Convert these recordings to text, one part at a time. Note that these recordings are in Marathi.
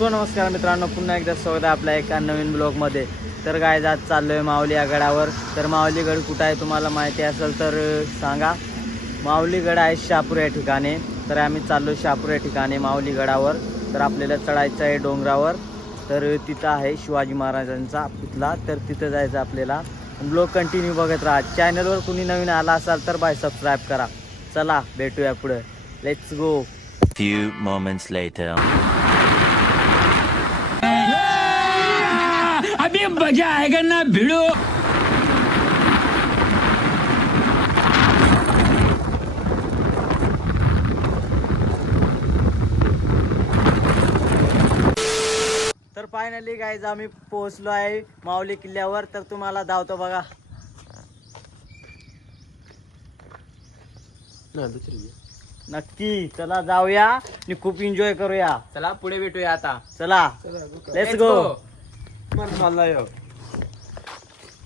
सो नमस्कार मित्रांनो पुन्हा एकदा स्वागत आहे आपल्या एका नवीन ब्लॉगमध्ये. तर काय जात चाललो आहे माऊली या गडावर. तर माऊली गड कुठं आहे तुम्हाला माहिती असेल तर सांगा. माऊली गड आहे शहापूर या ठिकाणी. तर आम्ही चाललो शहापूर या ठिकाणी माऊली गडावर. तर आपल्याला चढायचं आहे डोंगरावर. तर तिथं आहे शिवाजी महाराजांचा पुतला. तर तिथं जायचं आपल्याला. ब्लॉग कंटिन्यू बघत राहा. चॅनलवर कुणी नवीन आला असाल तर बाय सबस्क्राईब करा. चला भेटूया पुढे. Let's go few moments later मजा आएगा ना भिड़ो. तर फायनली गाईज आम्ही पोहोचलो आहे माऊली किल्ल्यावर. तर तुम्हाला धावतो बघा. नक्की. चला जाऊया आणि खूप एन्जॉय करूया. चला पुढे भेटूया आता. चला. लेट्स गो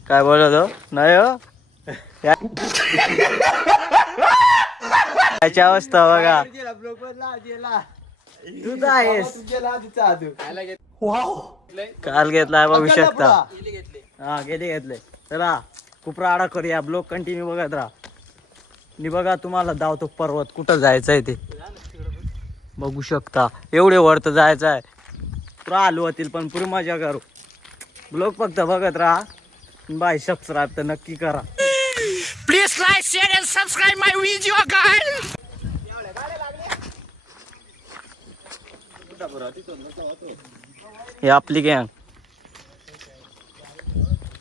काय बोलत हो? नाही हो? या- याची अवस्था बघा. आहेस. काल घेतलाय बघू शकता. हा गेले घेतले. चला खूप राडा करूया. ब्लॉग कंटिन्यू बघत राहा. आणि बघा तुम्हाला धावतो पर्वत. कुठं जायचं आहे ते? बघू शकता. एवढे वर तर जायचं आहे पुरा आलो होतील पण पुरी मजा करू. ब्लॉग फक्त बघत राहा. बाय सबस्क्राईब तर नक्की करा. Please like share and subscribe my video guys हे आपली गँग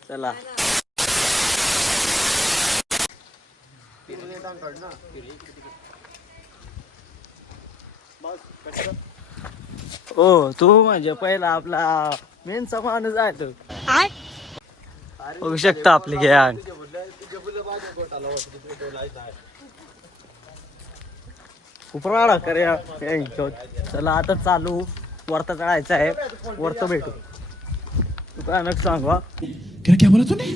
चला. ओ तू म्हणजे पहिला आपला मेन माणूस आहे तू बघू शकता आपली गँग खूप राडा करूया चला आता चालू. वरता चढायचं आहे. वरत भेटू. तू काय नक सांग? क्या क्या बोला तूने?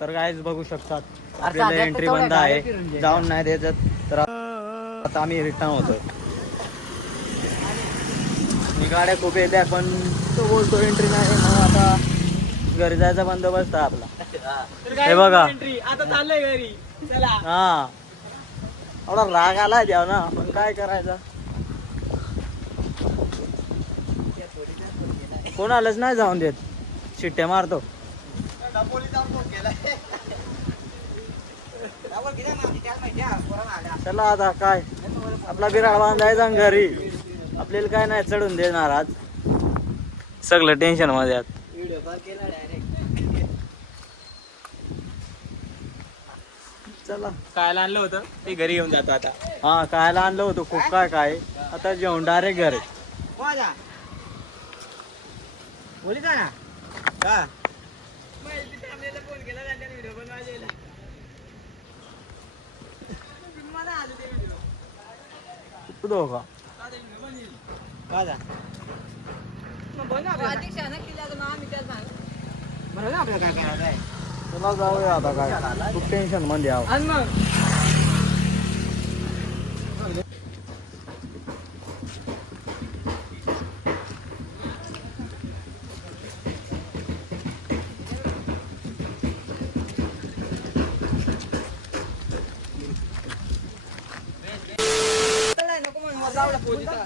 तर कायच बघू शकतात. आपल्याला एंट्री बंद आहे. जाऊन नाही द्यायचं तर आता आम्ही रिटर्न होतो गाड्या खूप येत्या पण तो बोलतो एंट्री नाही. मग आता घरी जायचा बंदोबस्त आहे आपला. हे. बघा. आता चाललंय घरी. चला. हा. एवढा राग आलाय द्याव ना. पण काय करायचं? कोणालाच नाही जाऊन देत. शिट्ट्या मारतो. चला आता काय? आपला बिराड बांधायचा आणि घरी. आपल्याला काय नाही चढून देणार आज. सगळं टेन्शनमध्ये आहात. चला. खायला आणलं होतं? ते घरी घेऊन जातो आता. हा खायला आणलं होतं खूप काय काय. आता जेवण डायरेक्ट घरी. बोली का? ना का? जा बरं ना आपल्याला काय करायचं आहे चला जाऊया आता काय. खूप टेन्शनमध्ये आहो आणि मग?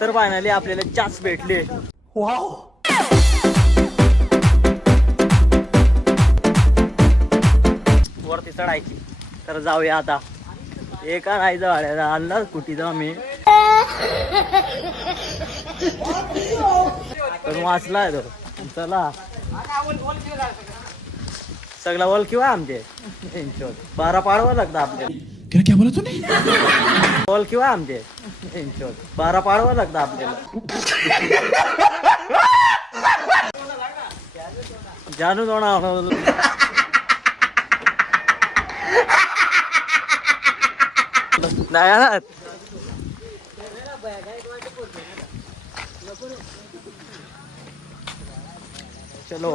तर फायनली आपल्याला चान्स भेटले. वरती चढायची. तर जाऊया आता. एका नाही जाड्या आणला कुठे जाऊ मी? तर वाचलाय तो. चला. सगळा ओळखी आमचे. बारा पाडवा लागतं आपल्याला कॉल किंवा आमचे बारा पाडवा लागतं आपल्याला जानू दोणा नाही हो। चलो।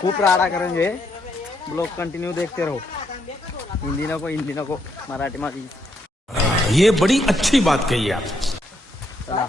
खूप राडा करेंगे। ब्लॉग कंटिन्यू देखते रहो। हिंदी नको हिंदी नको मराठी माझी ये बड़ी अच्छी बात कही आप। चला।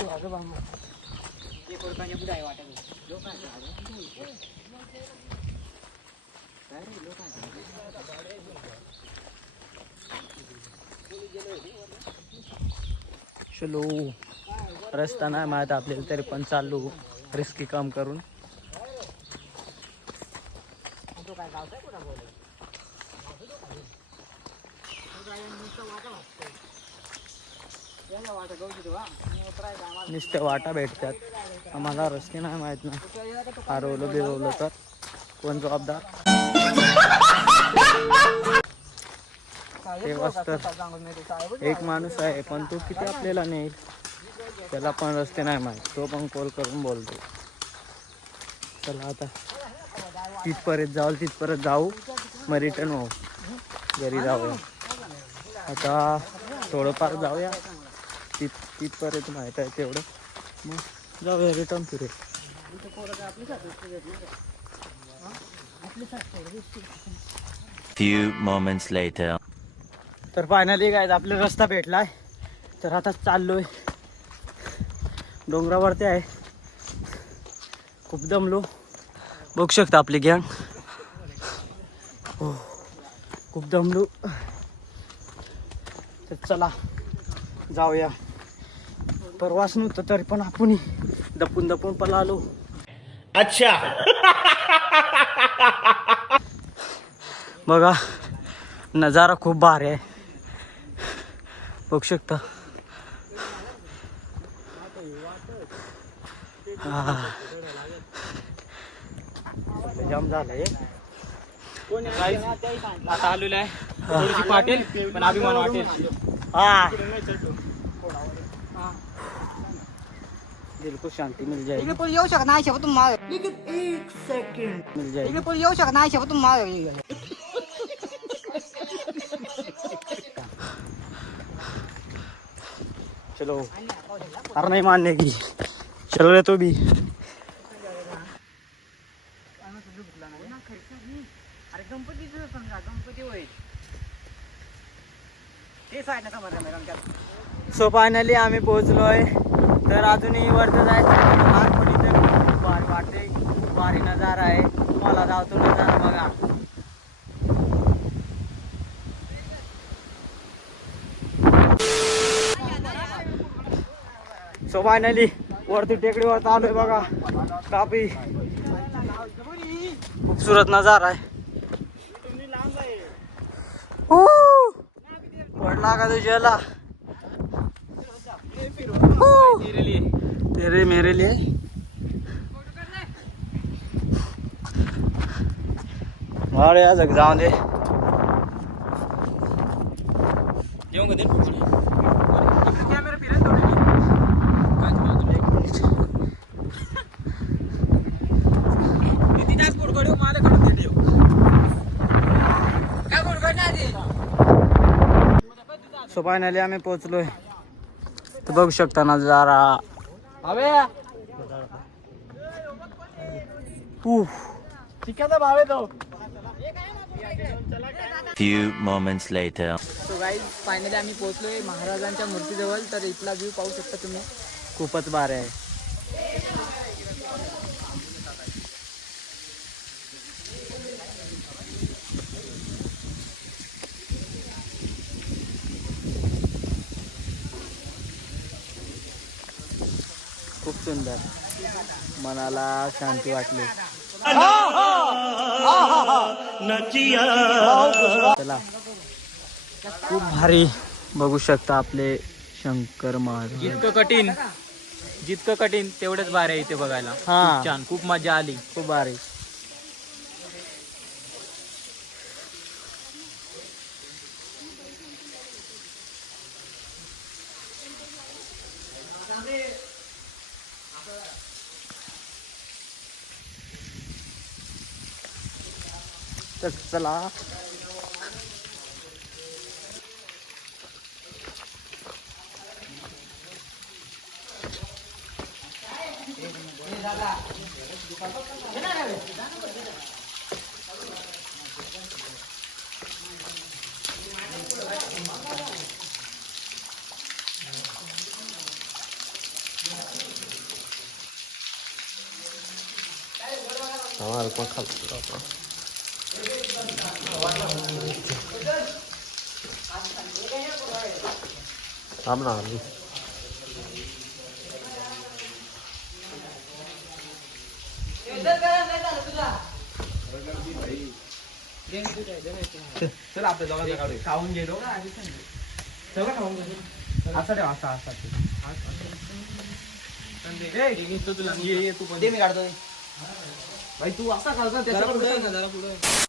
जास्त ना जाऊ पाण्या पाण्यात यार आहे का चलो रस्ता नाही माहीत आपल्याला तरी पण चाललो रिस्की काम करून. नुसत्या वाटा भेटतात. आम्हाला रस्ते नाही माहीत ना. हरवलं बिरवलं तर. कोण जबाबदार? तर एक माणूस आहे पण तो किती आपल्याला नेईल? त्याला पण रस्ते नाही माहीत. तो पण कॉल करून बोलतो. चला आता. तिथपर्यंत जाऊ तिथपर्यंत जाऊ. मग रिटर्न होऊ. घरी जाऊ आता थोडंफार जाऊया. तिथपर्यंत माहीत आहे तेवढं. मग जाऊया रिटर्न फिरे Few moments later. तर फायनली काय आपला रस्ता भेटलाय. तर आता चाललोय. डोंगरावरती आहे. खूप दमलो. बघू शकता आपली गँग हो खूप दमलो. तर चला जाऊया. परवाच नव्हतं तरी पण आपण दपून दपून पळालो. अच्छा. बघा नजारा खूप भारी आहे. बघू शकता. जाम झालंय. आता आलेलो आहे. पाटेल पण अभिमान वाटेल. हा. दिल को शांति मिल जाएगी। पोलीस येऊ शकत नाही शेवट तुम्हाला मिल जाएगी। पोलीस येऊ शकत नाही शेवट तुम्हाला चलो अरे नहीं मानने की। चल रहे तो भी। अरे गणपतीचं समजा गणपती होईल तेच आहे ना समजा रंगात सो फायनली आम्ही पोहोचलोय. तर अजूनही वरती जायचं फार कोणी तर खूप भारी वाटते खूप भारी नजारा आहे. तुम्हाला धावतो नजारा बघा. सो फायनली वरती टेकडीवर आलोय बघा. काफी खूपसूरत नजारा आहे! पडला का तुझ्याला तेरे मेरे लिए अरे आज जाऊ दे. येऊन कधी कॅमेरा फिरेल थोडी किती तास पुढकडे मला कडून व्हिडिओ काय पुढकडे आधी सो फायनली आम्ही पोहोचलोय. तर बघू शकता नजारा हवे उफ. चिकनचा भाव आहे तो Few moments later. So guys finally आम्ही पोहोचलोय महाराजांच्या मूर्तीजवळ. तर इथला व्ह्यू पाहू शकता तुम्ही. खूपच भारी आहे. खूप सुंदर. मनाला शांती वाटली. चला. खूप भारी बघू शकता आपले शंकर महाराज. जितकं कठीण जितकं कठीण तेवढंच भारी आहे इथे बघायला. हा. छान खूप मजा आली. खूप भारी. 在在哪？儿你的了知道了 तर चला खाऊन गेलो सगळं खाऊन गेलो असा ठेव असा असा तुला ये ये तू पण मी काढतोय भाई तू असा करता त्याच्या पुढे